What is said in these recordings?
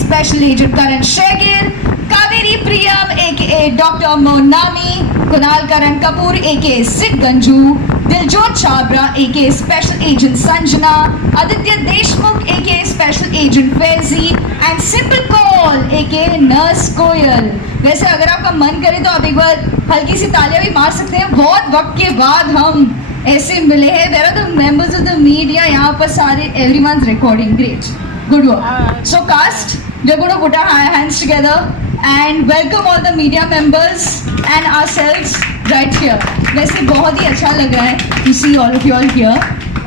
Special Agent Karan Shegil, Kaveri Priyam aka Dr. Monami, Kunal Karan Kapoor aka Sid Ganju, Diljot Chhabra aka Special Agent Sanjana, Aditya Deshmukh aka Special Agent Faizi and Simple Call aka Nurse Koyal. वैसे अगर आपका मन करे तो आप एक बार हल्की सी तालियां भी मार सकते हैं. बहुत वक्त के बाद हम ऐसे मिले हैं. There are the members of the media. यहाँ पर सारे everyone's recording. Great, good work. So cast, we're going to put our hands together and welcome all the media members and ourselves right here. वैसे बहुत ही अच्छा लग रहा है to see all of you all here.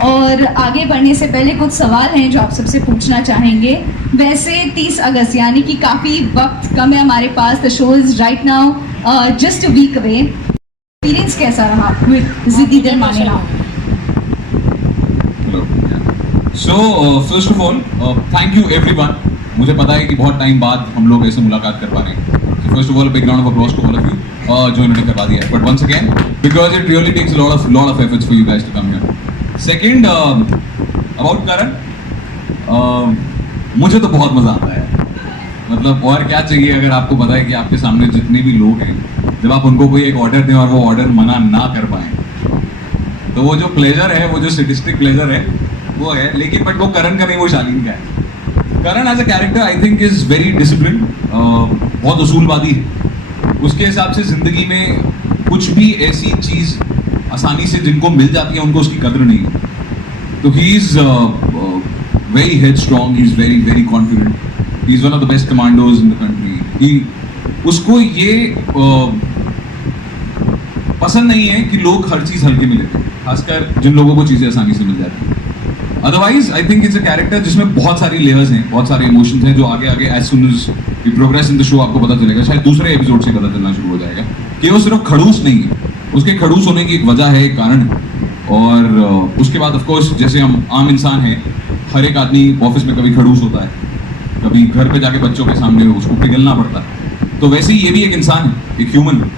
और आगे बढ़ने से पहले कुछ सवाल हैं जो आप सबसे पूछना चाहेंगे. वैसे 30 अगस्त यानी कि काफ़ी वक्त कम है हमारे पास. The show is right now just a week away. Experience कैसा रहा with Ziddi Dil Maane Na? So first of all thank you everyone. मुझे पता है कि बहुत टाइम बाद हम लोग ऐसे मुलाकात कर पा रहे हैं. So first of all big round of applause to all of you जो इन्होंने करवा दिया है. But once again because it really takes lot of efforts for you guys to come here. Second about Karan, मुझे तो बहुत मजा आता है. मतलब और क्या चाहिए अगर आपको पता है कि आपके सामने जितने भी लोग हैं, जब आप उनको कोई एक ऑर्डर दें और वो ऑर्डर मना ना कर पाए, तो वो जो प्लेजर है, वो जो सैडिस्टिक प्लेजर है वो है. लेकिन बट वो करण का नहीं, वो शालीन का है. Karan as a character I think is very discipline, बहुत उसूलवादी है. उसके हिसाब से जिंदगी में कुछ भी ऐसी चीज आसानी से जिनको मिल जाती है उनको उसकी कदर नहीं है. तो he is very headstrong, he's very confident, he's one of the best commandos in the country. उसको ये पसंद नहीं है कि लोग हर चीज हल्के में लेते हैं, खासकर जिन लोगों को चीजें आसानी से मिल जाती हैं. Otherwise I think it's a character जिसमें बहुत सारी लेयर्स हैं, बहुत सारे इमोशंस हैं जो आगे as soon as we progress in the show आपको पता चलेगा. शायद दूसरे एपिसोड से पता चलना शुरू हो जाएगा कि वो सिर्फ खड़ूस नहीं है. उसके खड़ूस होने की एक वजह है, एक कारण है. और उसके बाद ऑफ कोर्स जैसे हम आम इंसान हैं, हर एक आदमी ऑफिस में कभी खड़ूस होता है, कभी घर पे जाके बच्चों के सामने उसको पिघलना पड़ता है. तो वैसे ही ये भी एक इंसान है, एक ह्यूमन है.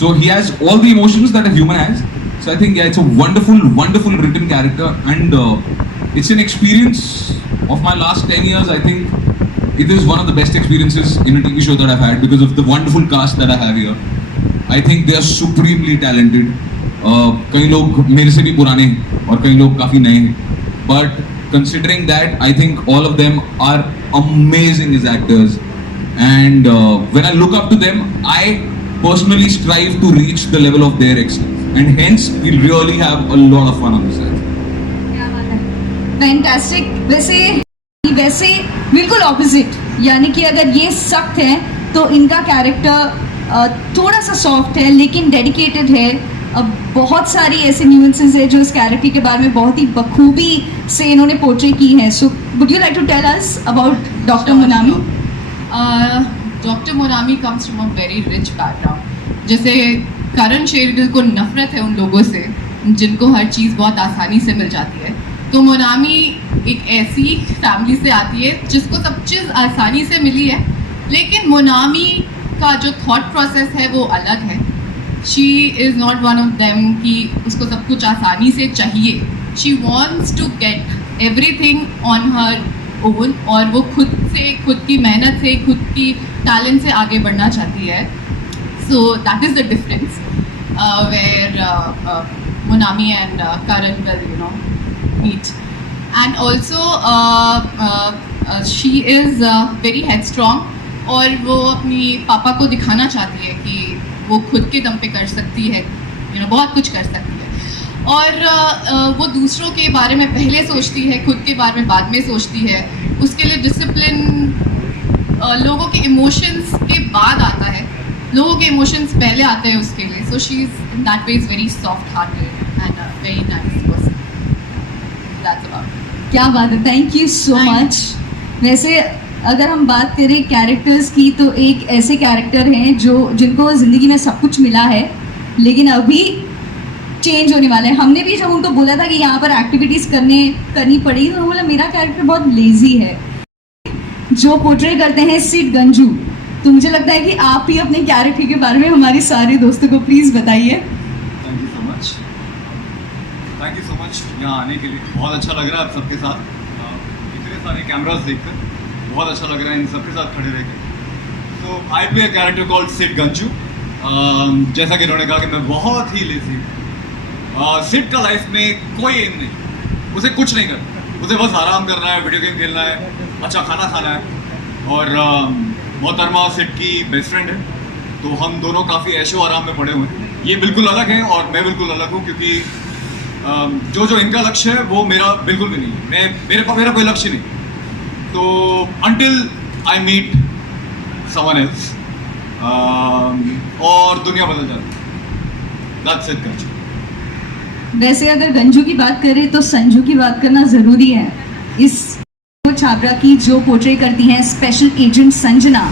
So he has all the emotions that a human has. So I think it's a wonderful written character and it's an experience of my last 10 years. I think it is one of the best experiences in a TV show that I have had because of the wonderful cast that I have here. I think they are supremely talented. कई लोग मेरे से भी पुराने हैं और कई लोग काफी नए हैं, but considering that, I think all of them are amazing as actors, and when I look up to them, I personally strive to reach the level of their excellence, and hence we'll really have a lot of fun on the set. क्या बात है, fantastic. वैसे बिल्कुल opposite, यानी कि अगर ये सख्त है तो इनका कैरेक्टर थोड़ा सा सॉफ्ट है लेकिन डेडिकेटेड है. अब बहुत सारी ऐसी न्यूएंसेस है जो इस कैरेक्टर के बारे में बहुत ही बखूबी से इन्होंने पोर्ट्रे की है. So would you like to tell us about doctor Monami? Doctor Monami comes from a very rich background. जैसे करण शेरगिल को नफरत है उन लोगों से जिनको हर चीज़ बहुत आसानी से मिल जाती है, तो मोनामी एक ऐसी फैमिली से आती है जिसको सब चीज़ आसानी से मिली है. लेकिन मोनामी का जो थॉट प्रोसेस है वो अलग है. She is not one of them कि उसको सब कुछ आसानी से चाहिए. She wants to get everything on her own, और वो खुद की मेहनत से, खुद की टैलेंट से आगे बढ़ना चाहती है. So that is the difference where Monami and Karan will meet. And also she is very headstrong, और वो अपनी पापा को दिखाना चाहती है कि वो खुद के दम पे कर सकती है, बहुत कुछ कर सकती है. और वो दूसरों के बारे में पहले सोचती है, खुद के बारे में बाद में सोचती है. उसके लिए डिसिप्लिन लोगों के इमोशंस के बाद आता है, लोगों के इमोशंस पहले आते हैं उसके लिए. So she is in that way is very soft hearted and a very nice person. That's about. क्या बात है, थैंक यू सो मच. वैसे अगर हम बात करें कैरेक्टर्स की तो एक ऐसे कैरेक्टर हैं जिनको ज़िंदगी में सब कुछ मिला है लेकिन अभी चेंज होने वाले हैं. हमने भी जब उनको बोला था कि यहाँ पर एक्टिविटीज़ करनी पड़ी तो बोला मेरा कैरेक्टर बहुत लेज़ी है. जो पोर्ट्रे करते हैं सिड गंजू, तो मुझे लगता है कि आप ही अपने कैरेक्टर के बारे में हमारे सारे दोस्तों को प्लीज़ बताइए. थैंक यू सो मच यहाँ आने के लिए. बहुत अच्छा लग रहा है आप सबके साथ. इतने सारे कैमरास देखकर बहुत अच्छा लग रहा है इन सबके साथ खड़े रह के। तो I play a character called Sid Ganju. जैसा कि उन्होंने कहा कि मैं बहुत ही लेजी हूँ। सिड का लाइफ में कोई एम नहीं, उसे कुछ नहीं करना, उसे बस आराम करना है, वीडियो गेम खेलना है, अच्छा खाना खाना है। और मोहतरमा सिड की बेस्ट फ्रेंड है, तो हम दोनों काफ़ी ऐशो आराम में पड़े हुए हैं। ये बिल्कुल अलग है और मैं बिल्कुल अलग हूँ, क्योंकि जो इनका लक्ष्य है वो मेरा बिल्कुल भी नहीं है। मेरा कोई लक्ष्य नहीं। तो until I meet someone else और दुनिया बदल जाती है। That's it, Ganju. वैसे अगर गंजू की बात करें तो संजू की बात करना ज़रूरी है। इस छाबरा की जो पोर्ट्रे करती हैं स्पेशल एजेंट संजना,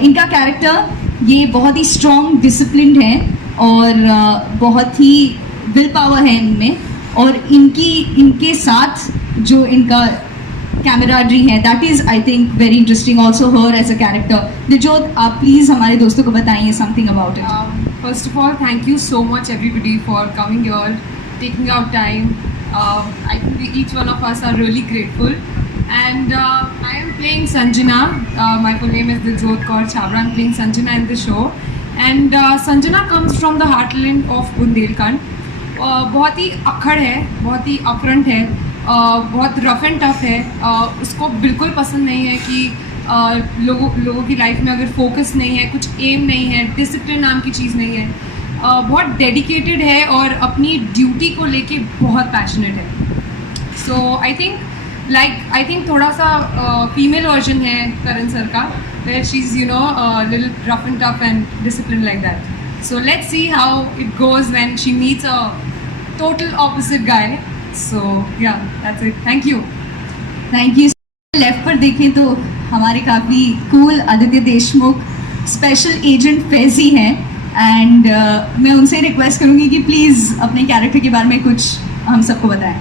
इनका कैरेक्टर ये बहुत ही स्ट्रॉन्ग डिसिप्लिन्ड है और बहुत ही विल पावर है इनमें, और इनके साथ जो इनका कैमराडरी है that is I think very interesting also her as a character. Diljot, आप प्लीज़ हमारे दोस्तों को बताइए something about it. First of all, thank you so much everybody for coming here, taking out time. I think each one of us are really grateful. And I am playing Sanjana. My full name is Diljot Kaur Chhabra. I'm playing Sanjana in the show. And Sanjana comes from the heartland of Bundelkhand. बहुत ही अक्खड़ है, बहुत ही upfront है, बहुत rough and tough है। उसको बिल्कुल पसंद नहीं है कि लोगों की लाइफ में अगर फोकस नहीं है, कुछ एम नहीं है, डिसिप्लिन नाम की चीज़ नहीं है। बहुत डेडिकेटेड है और अपनी ड्यूटी को लेके बहुत पैशनेट है। सो आई थिंक थोड़ा सा फीमेल वर्जन है करण सर का, where she is little rough and tough and discipline like that. So let's see how it goes when she meets a total opposite guy. So yeah, that's it. Thank you. Thank you. Left पर देखें तो हमारे काफ़ी cool Aditya Deshmukh special agent Faizi हैं, and मैं उनसे request करूंगी कि प्लीज़ अपने कैरेक्टर के बारे में कुछ हम सबको बताएं।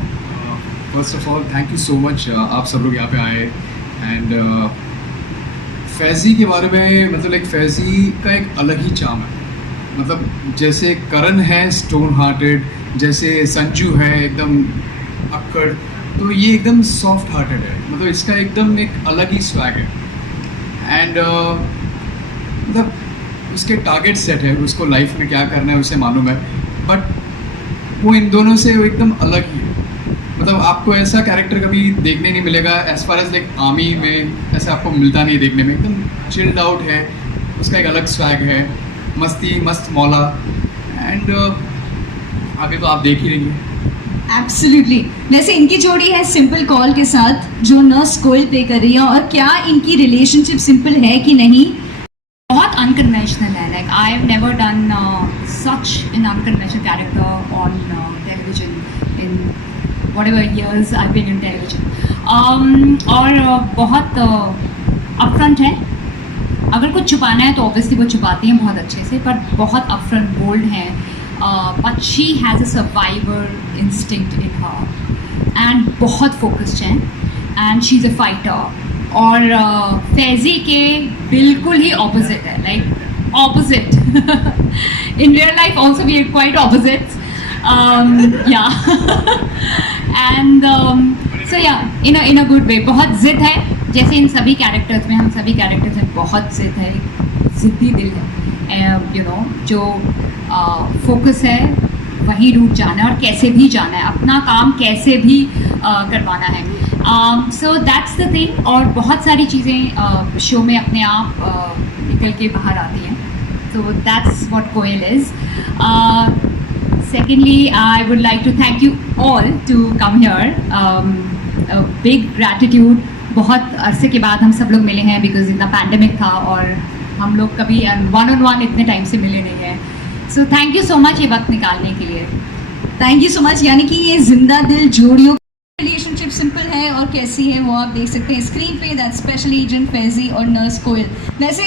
First of all thank you so much, आप सब लोग यहाँ पे आए। एंड फैज़ी के बारे में मतलब एक फैज़ी का एक अलग ही चार्म है। मतलब जैसे करण है स्टोन हार्टेड, जैसे संजू है एकदम अक्कड़, तो ये एकदम सॉफ्ट हार्टेड है। मतलब इसका एकदम एक अलग ही स्वैग है। एंड मतलब उसके टारगेट सेट है, उसको लाइफ में क्या करना है उसे मालूम है, बट वो इन दोनों से वो एकदम अलग ही है। मतलब आपको ऐसा कैरेक्टर कभी देखने नहीं मिलेगा as far as like army में, ऐसा आपको मिलता नहीं देखने में। एकदम चिल्ड आउट है, उसका एक अलग स्वैग है, मस्ती मस्त मौला। एंड आगे तो आप देख ही रही हैं। एब्सोल्युटली। वैसे इनकी जोड़ी है सिंपल कॉल के साथ जो नर्स कोयल प्ले कर रही है, और क्या इनकी रिलेशनशिप सिंपल है कि नहीं? बहुत अनकन्वेंशनल है। Like I have never done such an unconventional character on television in whatever years I been in television. और बहुत अपफ्रंट है। अगर कुछ छुपाना है तो ऑब्वियसली वो छुपाती हैं बहुत अच्छे से, पर बहुत अपफ्रंट बोल्ड हैं। But she has a survivor instinct in her and बहुत फोकस्ड हैं, and she is a fighter. और फैज़ी के बिल्कुल ही ऑपोजिट है, like opposite. In real life also we are quite opposite. Yeah and so yeah in a good way. बहुत जिद है, जैसे इन सभी कैरेक्टर्स में, हम सभी कैरेक्टर्स में बहुत जिद है, जिद्दी दिल है। जो फोकस है वही रूट जाना है और कैसे भी जाना है, अपना काम कैसे भी करवाना है। So that's the thing. और बहुत सारी चीज़ें शो में अपने आप निकल के बाहर आती हैं। So that's what Koyal is. Secondly, I would like to thank you all to come here. A big gratitude. बहुत अरसे के बाद हम सब लोग मिले हैं, बिकॉज इतना पैंडमिक था और हम लोग कभी वन ऑन वन इतने टाइम से मिले नहीं हैं। So thank you so much ये वक्त निकालने के लिए। Thank you so much. यानी कि ये जिंदा दिल जोड़ियों रिलेशनशिप सिंपल है और कैसी है वो आप देख सकते हैं स्क्रीन पे। दैट स्पेशल एजेंट फैजी और नर्स कोयल। वैसे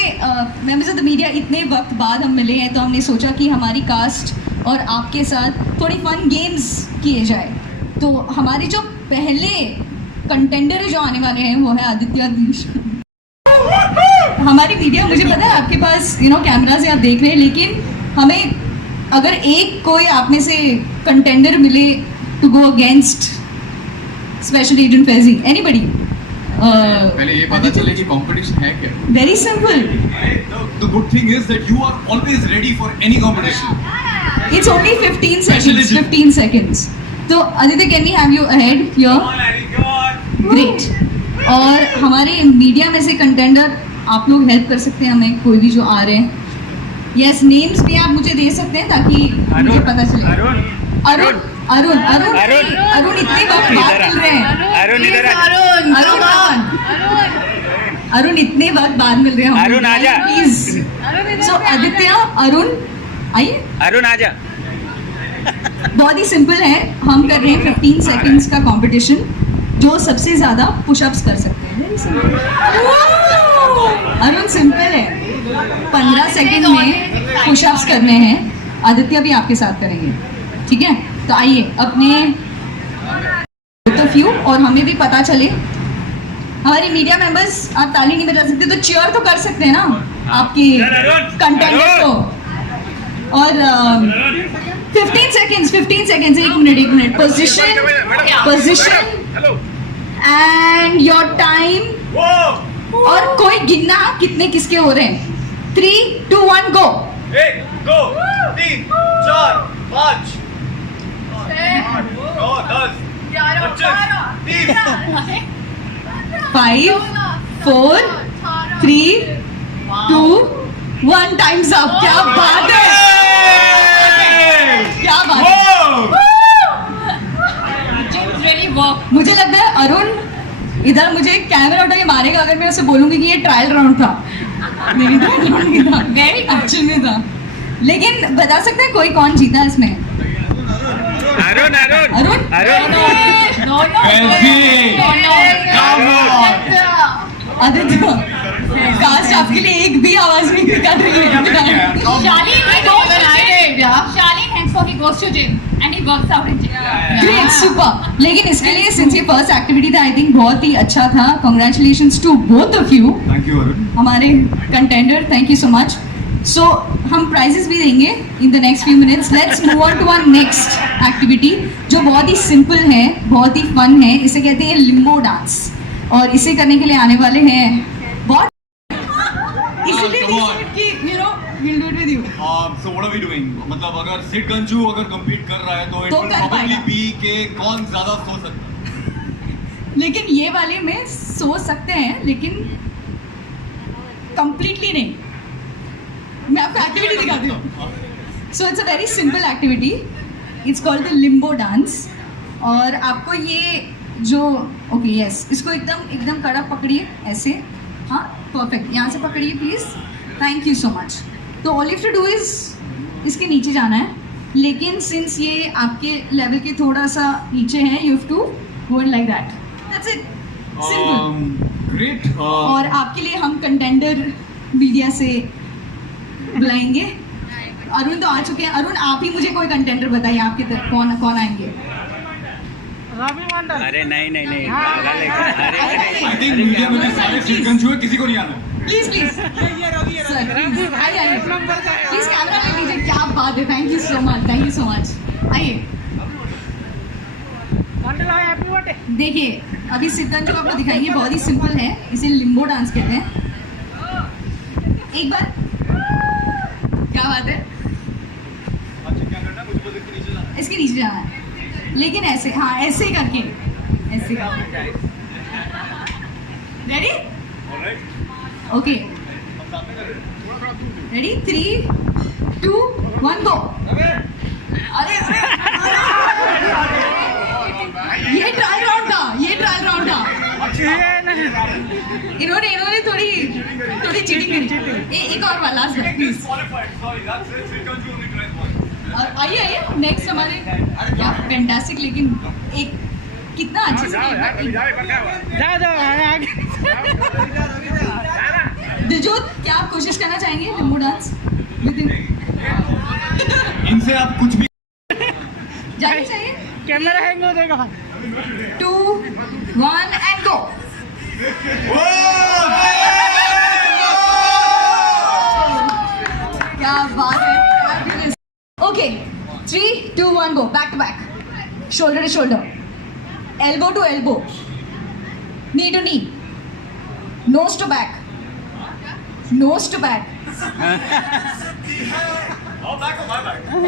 मेंबर्स ऑफ द मीडिया इतने वक्त बाद हम मिले हैं, तो हमने सोचा कि हमारी कास्ट और आपके साथ थोड़ी फन गेम्स किए जाए। तो हमारे जो पहले कंटेंडर जो आने वाले हैं वो है आदित्य देशमुख। हमारी मीडिया, मुझे पता है आपके पास कैमरा से आप देख रहे हैं, लेकिन हमें अगर एक कोई आप में से कंटेंडर मिले to go against special agent Faizi, anybody? पहले ये पता चले कि कंपटीशन है क्या. Very simple. The good thing is that you are always ready for any competition. It's only 15 seconds. Special 15 seconds. तो Aditya, can we have you ahead here? Great. और हमारे मीडिया में से कंटेंडर आप लोग हेल्प कर सकते हैं हमें, कोई भी जो आ रहे हैं. यस, नेम्स भी आप मुझे दे सकते हैं ताकि मुझे पता चले. अरुण अरुण अरुण अरुण इतने वक्त बाद मिल रहे हैं. अरुण इधर आ. अरुण इतने वक्त बाद मिल रहे हैं. अरुण आजा. प्लीज. सो आदित्य, अरुण आइए. अरुण आजा. बहुत ही सिंपल है. हम कर रहे हैं 15 सेकंड्स का कंपटीशन. जो सबसे ज्यादा पुशअप्स कर सकते हैं. Very simple. अरुण, सिंपल है. 15 सेकंड में पुशअप्स करने हैं. आदित्य भी आपके साथ करेंगे, ठीक है? तो आइए अपने तो फ्यू, और हमें भी पता चले. हमारे मीडिया मेंबर्स, आप ताली नहीं बजा सकते तो चीयर तो कर सकते हैं ना आपके कंटेंडर को. और 15 सेकंड्स, एक minute. Position and your time. और कोई गिनना कितने किसके हो रहे हैं. 3, 2, 1 गो. 1, 2, 3, 4, 5, 9, 10, 25, 30. 5, 4, 3, 2, 1. Times up. क्या बात है, क्या बात है. really work. मुझे लगता है अरुण इधर मुझे कैमरा उठा के मारेगा अगर मैं उसे बोलूंगी कि ये ट्रायल राउंड था. नहीं, ट्रायल राउंड नहीं था, वेरी एक्चुअल में था. लेकिन बता सकते हैं कोई कौन जीता इसमें? अरुण अरुण अरुण? अरुण. आदित्य, काश आपके लिए एक भी आवाज नहीं निकल रही है. Charlene, henceforth he goes to gym and he works out in gym. Great, super. लेकिन इसके लिए सिंस ये फर्स्ट एक्टिविटी था, आई थिंक बहुत ही अच्छा था. Congratulations to both of you. Thank you, Arun. हमारे contender, thank you so much. So हम प्राइजेस भी देंगे in the next few minutes. Let's move on to our next activity, जो बहुत ही सिंपल है, बहुत ही फन है. इसे कहते हैं लिम्बो डांस. और इसे करने के लिए आने वाले हैं बहुत, इसीलिए we'll do it with you. So what are we doing? मतलब अगर सिड गंजू अगर compete कर रहा है तो it तो will कर probably पाएगा. be कि कौन ज्यादा सो सकता है. लेकिन ये वाले में सोच सकते हैं, लेकिन कंप्लीटली नहीं. मैं आपको एक्टिविटी दिखाती हूँ. So it's a very simple activity. It's called the Limbo dance. और आपको ये जो ओके यस, इसको एकदम कड़ा पकड़िए ऐसे. हाँ, परफेक्ट. यहाँ से पकड़िए please. Thank you so much. तो all you to do is इसके नीचे जाना है. लेकिन सिंस ये आपके लेवल के थोड़ा सा नीचे है, you have to go in like that. That's it. Simple. Great. और आपके लिए हम कंटेंडर मीडिया से बुलाएंगे. अरुण तो आ चुके हैं. अरुण, आप ही मुझे कोई कंटेंडर बताइए, आपके तरफ कौन आएंगे? अरे नहीं पागल है. अरे I think मीडिया में तो सारे सिड गंजू है, किसी को नहीं आना. प्लीज सर, आइए प्लीज कैमरा ले लीजिए. क्या बात है. Thank you so much. आइए देखिए, अभी सिद्धन जो आपको दिखाएंगे बहुत ही सिंपल है. इसे लिम्बो डांस कहते हैं. एक बार, क्या बात है. अच्छा, क्या करना है? मुझे बस इसके नीचे जाना है. इसके नीचे जाना है, लेकिन ऐसे. हाँ, ऐसे करके, ऐसे. रेडी? Alright. ओके, हम साथ में करें. थोड़ा दूर से. रेडी? 3, 2, 1 गो. अरे ये ट्रायल राउंड था. इन्होंने थोड़ी चीटिंग करी. एक और वाला last please. Disqualified. Sorry, that's it. Sid Ganju only tries once. और आइए नेक्स्ट हमारे. क्या फैंटास्टिक. लेकिन एक कितना अच्छे से दिलजोत, क्या आप कोशिश करना चाहेंगे लिम्बो डांस विद इन? इनसे आप कुछ भी जानी चाहिए. कैमरा हैंग हो जाएगा. 2, 1 एंड गो. क्या बात है. Okay, 3, 2, 1 go. Back to back, shoulder to shoulder, elbow to elbow, knee to knee, Nose to back. Nose to back.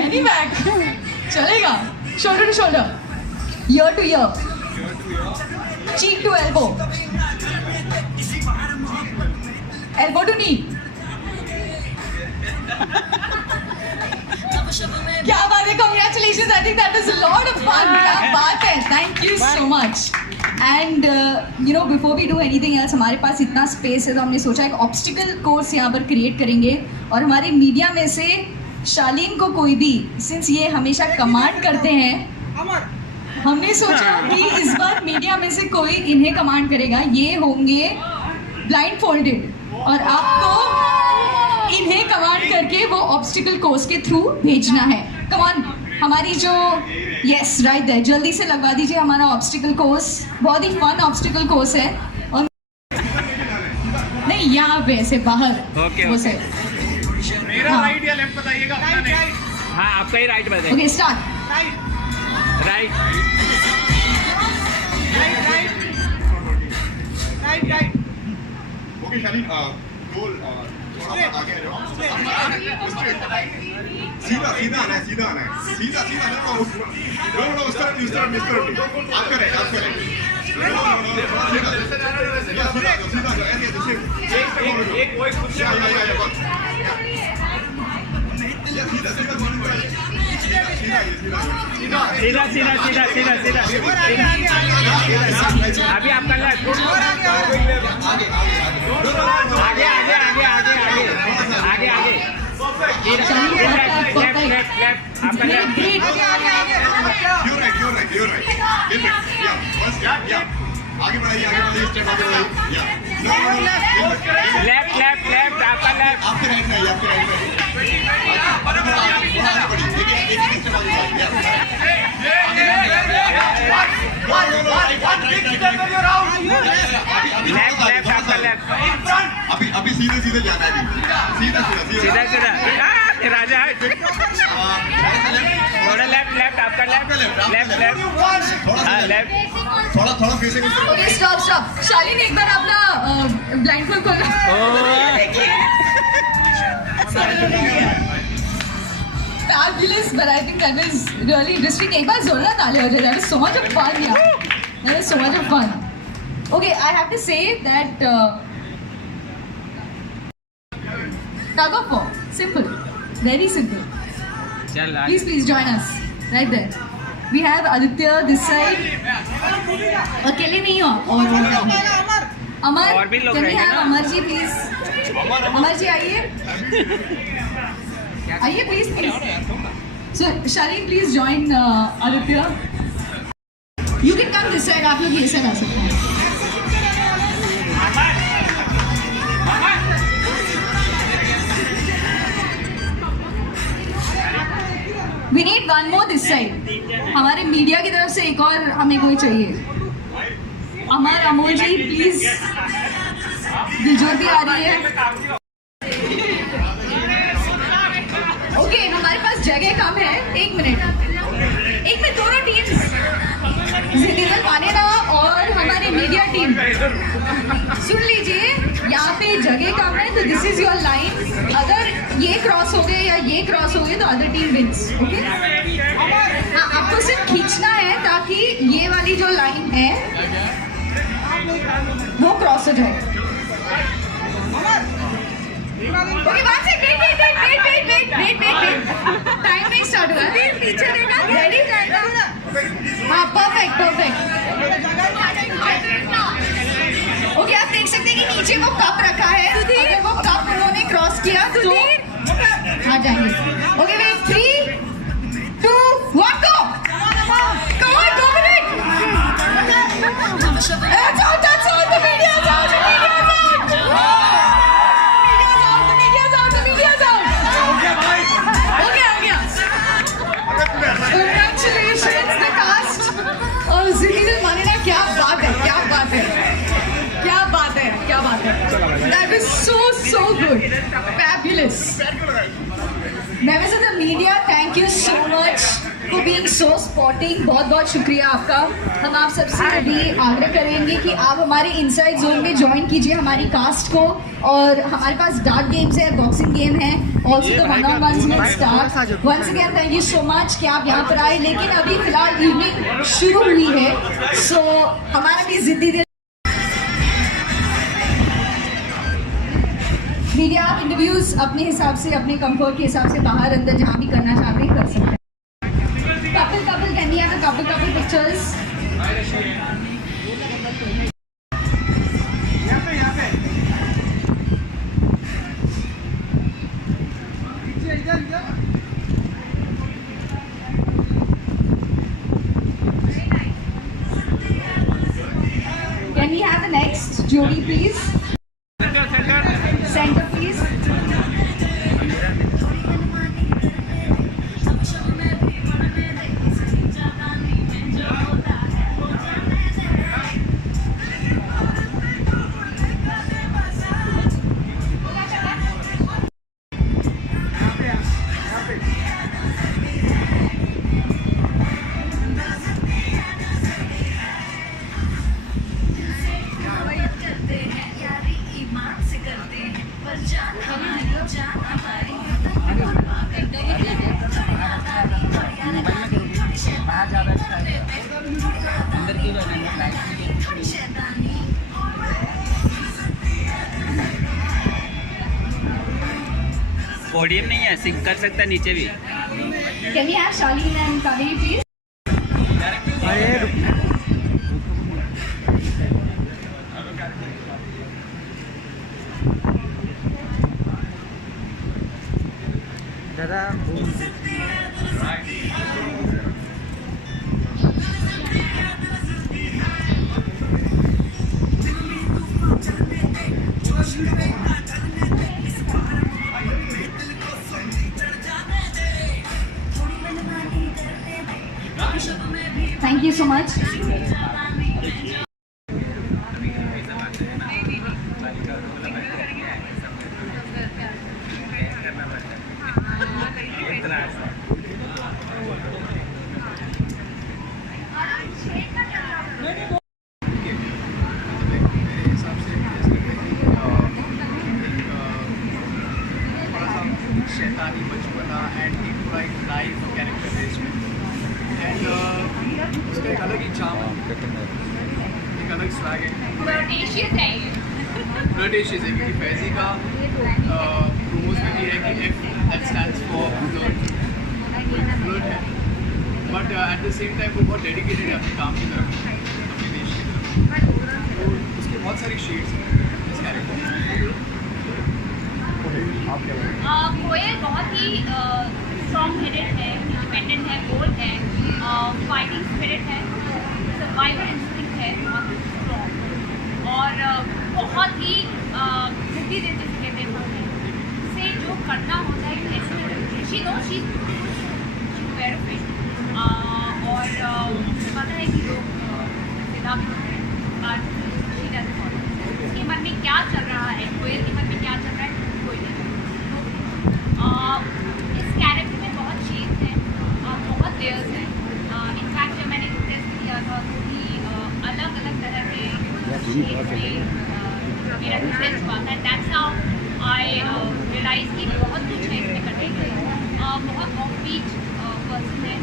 Any back. चलेगा. Shoulder to shoulder. Ear to ear. Cheek to elbow. Elbow to knee. क्या बात है, congratulations, I think that was a lot of fun. क्या बात है, thank you so much. And before we do anything else, हमारे पास इतना space है तो हमने सोचा एक ऑब्स्टिकल कोर्स यहाँ पर क्रिएट करेंगे और हमारे मीडिया में से शालीन को कोई भी, सिंस ये हमेशा कमांड करते हैं, हमने सोचा कि इस बार मीडिया में से कोई इन्हें कमांड करेगा. ये होंगे ब्लाइंड फोल्डेड और आपको इन्हें कमांड करके वो ऑब्स्टिकल कोर्स के थ्रू भेजना है. कम ऑन, हमारी जो यस राइट देयर, जल्दी से लगवा दीजिए हमारा ऑब्स्टिकल कोर्स. बहुत ही फन ऑब्स्टिकल कोर्स है. और नहीं, यहाँ पे ऐसे बाहर वो से मेरा राइट या लेफ्ट बताइएगा अपना नहीं. हाँ, आपका ही राइट बताइए. Okay, start. राइट ओके शालीन, गोल थोड़ा सा आगे जाओ. सीधा सीधा आना है, सीधा आना है, सीधा सीधा ना. नो उस तरफ आप करें. सीधा ऐसे एक वॉइस कुछ या सीधा. अभी आपका लेफ्ट. आगे लेफ्ट आपका लेफ्ट. You're right. आगे बढ़ाइए, स्टेप आगे बढ़ाइए. लेफ्ट आपका लेफ्ट. आपके राइट में, आपके राइट में. लेफ्ट आपका लेफ्ट. अभी सीधे जाना है. सीधा राजा है. थोड़ा लेफ्ट आपका लेफ्ट. थोड़ा फेसिंग. Okay, stop. शालीन, एक बार अपना ब्लाइंड फोल्ड खोलो. Fabulous, but I think that was really interesting. एक बार जोरदार ताली हो जाए. That was so much of fun, yeah. That was so much of fun. Okay, I have to say that tug of war, simple, very simple. चल Please join us right there. We have Aditya this side. अकेले नहीं हो और अमर. और भी लोग Can we रहेंगे have ना? अमर जी please? अमर जी आइए please. So Shaleen, please join Aditya. You can come this side. आप लोग ये side आ सकते हैं. We need one more this side. हमारे मीडिया की तरफ से एक और हमें कोई चाहिए. अमर, अमोल जी प्लीज. दिलज्योति आ रही है. ओके, हमारे पास जगह कम है. एक मिनट दोनों टीम्स, जिंदगी पानेरा और हमारी मीडिया टीम, सुन लीजिए. यहाँ पे जगह कम है तो दिस इज योर लाइन. अगर ये क्रॉस हो गए या ये क्रॉस हो गए तो अदर टीम विंस. ओके, हाँ, आपको सिर्फ खींचना है ताकि ये वाली जो लाइन है वो क्रॉस हो जाए. Okay, one second, wait. Time नहीं स्टार्ट हुआ. पीछे देखा. रेडी? हाँ, परफेक्ट. ओके, आप देख सकते हैं कि नीचे वो कप रखा है. अगर वो कप उन्होंने क्रॉस किया तो आ जाएंगे. Okay, wait. 3, 2, 1 go. Come on, go for it. That's out. The media's out. The media's out. Okay, आ गया. Congratulations, the cast. और जिंदगी मानेरा, क्या बात है. That was so good. Fabulous. Members of the media, thank you so much for being so sporting. बहुत बहुत शुक्रिया आपका. हम आप सबसे अभी आग्रह करेंगे कि आप हमारे इनसाइड जोन में ज्वाइन कीजिए हमारी कास्ट को. और हमारे पास डार्ट गेम्स है, बॉक्सिंग गेम है, also the one on ones will start. Once again thank you so much कि आप यहाँ पर आए. लेकिन अभी फिलहाल इवनिंग शुरू हुई है, सो हमारा भी जिद्दी दिल. मीडिया आप इंटरव्यूज अपने हिसाब से, अपने कंफर्ट के हिसाब से बाहर अंदर जहाँ भी करना चाहते हैं कर सकते हैं. Couple can we have the couple pictures. Can we have the next Jodi please? Center please. Podium नहीं है, सिंक कर सकता है नीचे भी. Can we have Shaleen and Kaveri please? Thank you so much. शैतानी बचपना एंड एक पूरा एक लाइव कैरेक्टर है इसमें. एंड उसका एक अलग ही चार्म है, एक अलग स्वैग है. फ्लर्टेशियस है क्योंकि फैजी का प्रोमोज में भी है कि F that stands for flirt है. But at the same time वो बहुत डेडिकेटेड है अपने काम की तरफ, अपने देश की तरफ. तो उसके बहुत सारी शेड्स हैं इस कैरेक्टर में. कोयल बहुत ही स्ट्रॉन्ग हेडेड है, इंडिपेंडेंट है, बोल्ड है, फाइटिंग स्पिरिट है, सर्वाइवल इंस्टिंक्ट है बहुत स्ट्रॉन्ग, और बहुत ही जिद्दी दिल जिसे कहते हैं से जो करना होता है she know she where of it. और पता है कि लोग फिदा भी होते हैं, बट शी डजंट फॉलो. उसके मन में क्या चल रहा है, कोयल के मन में क्या चल रहा है कोई नहीं. इस कैरेक्टर में बहुत शेड्स हैं, बहुत लेयर्स हैं. इनफैक्ट जब मैंने टेस्ट किया था तो भी अलग अलग तरह के शेड्स में मेरा डिफरेंस हुआ था. दैट्स हाउ आई रियलाइज कि बहुत कुछ है इसमें करने के लिए. बहुत ऑफ बीट पर्सन है,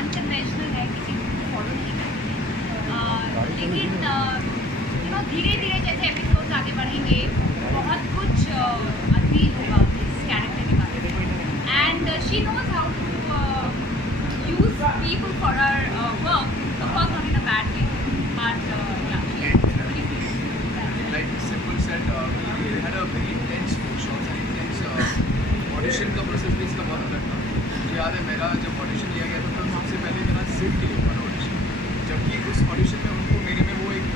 अनकन्वेंशनल है, किसी को फॉलो नहीं करते हैं. लेकिन धीरे धीरे जैसे एपिसोड्स आगे बढ़ेंगे बहुत कुछ अद्भुत होगा इस कैरेक्टर के बारे में. And she knows how to use people for our work, of course not in a bad way, but Like simple said, we had a very intense workshops and intense audition का process भी इसका बहुत अलग था. मुझे याद है मेरा जब ऑडिशन लिया गया था तो सबसे पहले मेरा सिर्फ के लिए हुआ ऑडिशन, जबकि उस ऑडिशन में उनको मेरे में वो एक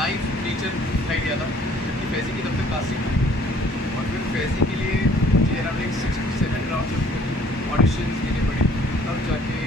लाइव टीचर दिखाई दिया था, जबकि फैजी की तब तक कास्टिंग हुई. और फिर फैजी के लिए मुझे अराउंड 6 to 7 राउंड्स ऑडिशन देने पड़े, तब जाके